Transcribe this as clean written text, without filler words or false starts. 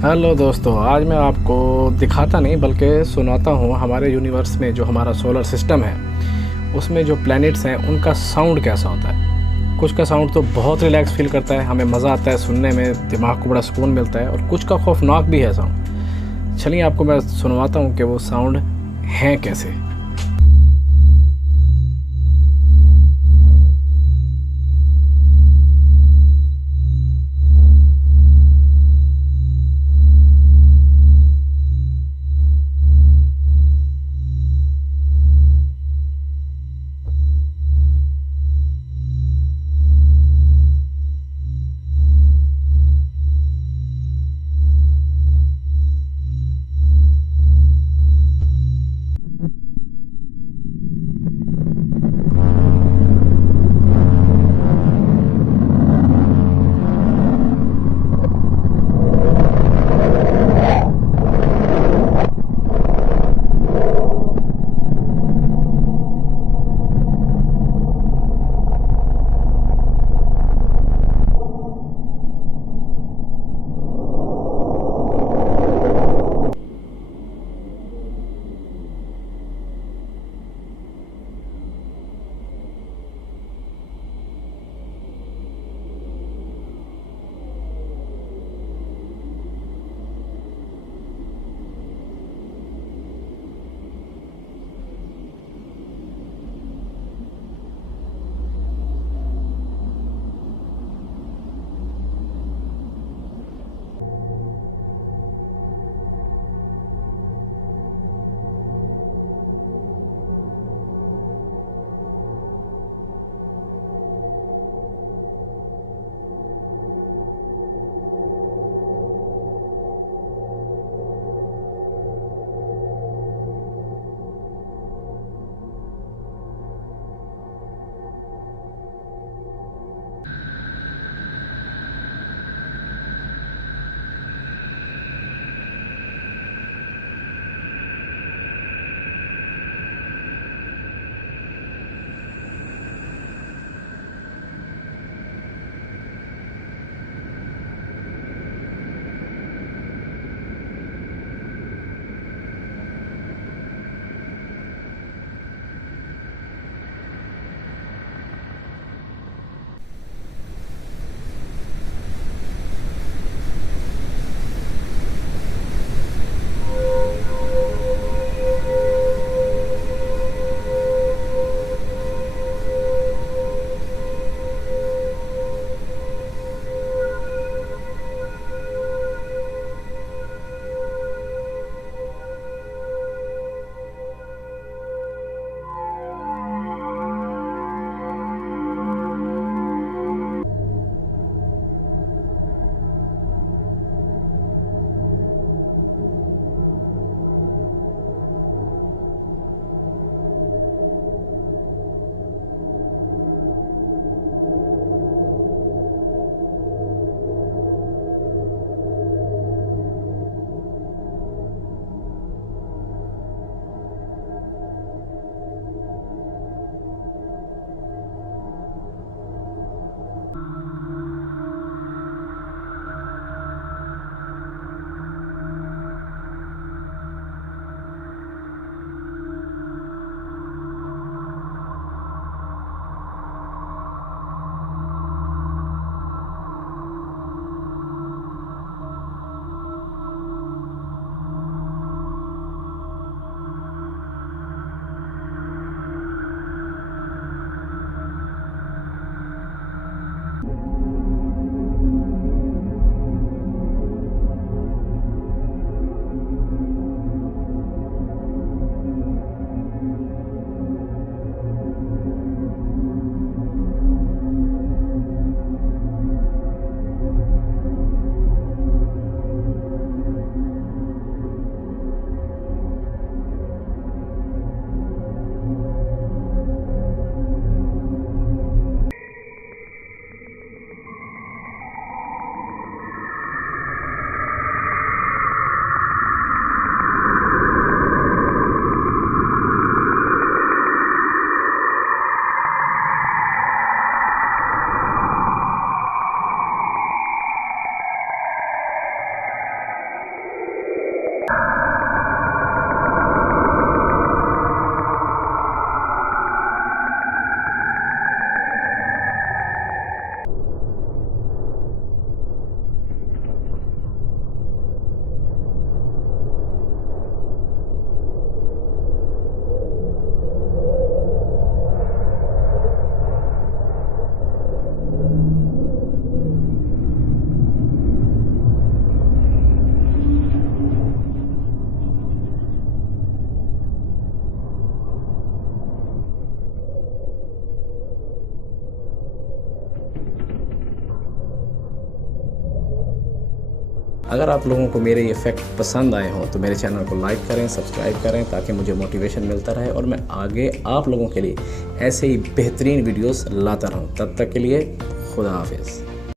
Hello दोस्तों, आज मैं आपको दिखाता नहीं बल्कि सुनाता हूँ हमारे यूनिवर्स में जो हमारा सोलर सिस्टम है उसमें जो प्लैनेट्स हैं उनका साउंड कैसा होता है। कुछ का साउंड तो बहुत रिलैक्स फील करता है, हमें मज़ा आता है सुनने में, दिमाग को बड़ा सुकून मिलता है, और कुछ का खौफनाक भी है साउंड। चलिए आपको मैं सुनवाता हूँ कि वो साउंड हैं कैसे। अगर आप लोगों को मेरे ये फैक्ट पसंद आए हों तो मेरे चैनल को लाइक करें, सब्सक्राइब करें, ताकि मुझे मोटिवेशन मिलता रहे और मैं आगे आप लोगों के लिए ऐसे ही बेहतरीन वीडियोस लाता रहूं। तब तक के लिए खुदा हाफिज़।